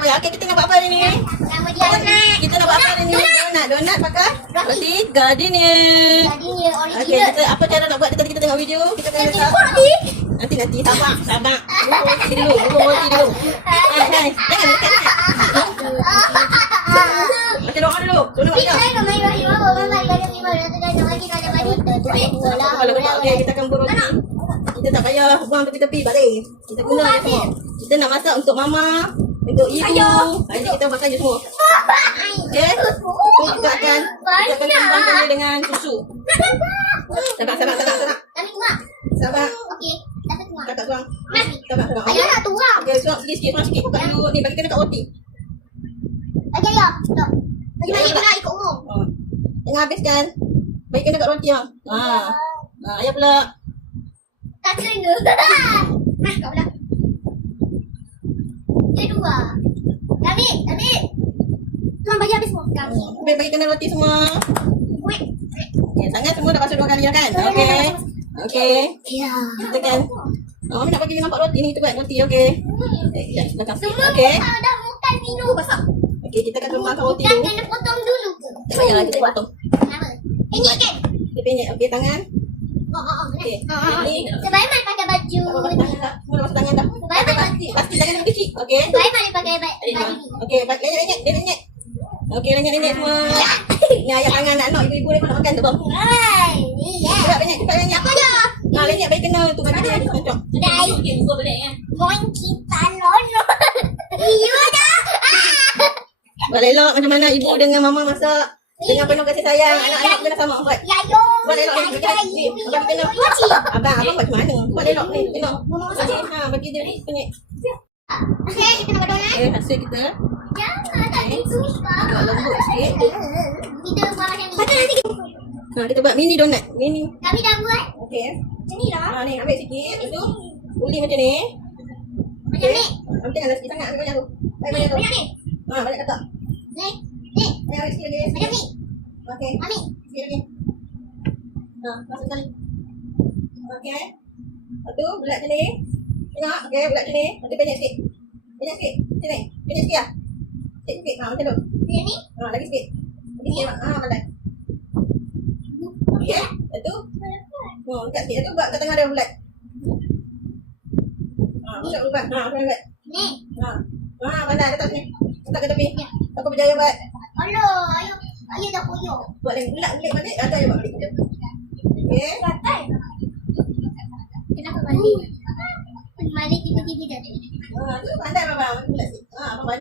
apa ya? Okey, kita nak buat apa hari ni? Nama dia donat. Kita nak buat apa hari ni? Donat pakai roti gardenia. Gardenia Okey, original. kita apa cara nak buat kita tengok video. Kita kena Nanti letak. kau nanti. Nanti sabar. Roti dulu, roti dulu. Hai, jangan dekat. Baca doa dulu. Tolong baca. Kalau kita okey, kita akan buat roti. Kita tak payah buang tepi-tepi balik. Kita guna je semua. Kita nak masak untuk mama, untuk ibu. Hari ni kita makan je semua. Okey. Kita akan kembangkan dia dengan susu. Sabar. Sabar. Okey, dapat tuang. Kakak tuang. Mari. Sabar. Ayah nak tuang. Okey, sikit. Buka dulu ni bagi kena kat roti. Bagi ayah. Stop. Bagi ayah kena ikut umum. Tengah habiskan. Bagi kena kat roti bang. Ayah pula. Tak kena. Mas kau pula. Dia dua. David. Tuang bagi habis semua. Kami. Bagi kena roti semua. Wait. Okey, tangan semua dah basuh 2 kali dah kan? Okey. Ya. Kita kan. Mami nak bagi dia nampak roti ni, tu kan roti. Okey. Belakang sikit. Semua Okey. dah makan minum. Pasal. Okey, kita akan kembangkan roti Kan dulu. kena potong dulu ke? Tak payahlah, kita potong. Kenapa? Penyek kan? Kita penyek. Okey, tangan. Okey. Ni. Sebaik mana pakai baju Tak apa, ni? tangan dah. Semua dah basuh tangan dah. Sebaik mana pakai? Plastik tangan yang kecil. Okey. Sebaik mana pakai baju ni? Okey, lenyap. Dia lenyap. Okey, lenyap semua. Ni ayah tangan nak ibu-ibu dia nak makan tu bang. Hai, ni ya. Cepat lenyap. Apa dah? Lenyap bagi kena tu bagi dia cocok. Dah. Okey, buka balik kan. Moin kita lono. Iya dah. Buat elok macam mana ibu dengan mama masak. Dengan penuh kasih sayang. Anak-anak kena sama buat. Ya yo. Buat elok ni. Abang kena. Abang buat macam mana? Buat elok ni. Tengok. Bagi dia ni penyek. Okey, kita nak donat. Hasil kita. Jangan tak suka. Agak lembut sikit. Kita buat macam ni. Macam nanti Kita buat mini donat. Mini. kami dah buat. Okey. Macam ni lah. Ni ambil sikit. Lepas tu. Uli macam ni. Macam ni. Ambil jangan sikit sangat. Ambil banyak tu. Banyak tu. Banyak ni. Banyak katak. Ni. Banyak ambil sikit lagi. Macam ni. Okey. Ambil. Sikit lagi. Masuk sekali. Okey. Lepas tu bulat macam ni. Tengok. Okey, bulat macam ni. Lepas tu banyak sikit. Banyak sikit. Macam ni. Banyak sikit lah. Sikit. Macam tu. Macam ni. Lagi sikit. Lagi sikit. Malat. Okey. Lepas tu. Dekat sikit. Lepas tu buat kat tengah dia bulat. Bulat bulat. Bulat. Ni. Pandai letak sini. Letak ke tepi. Aku berjaya buat. Alah, ayah dah koyak. Buat lagi bulat balik. Ada je buat balik. Okey. Gatal. Kenapa balik? Balik tiba-tiba jadi. Tu pandai abang. Bulat sikit. Abang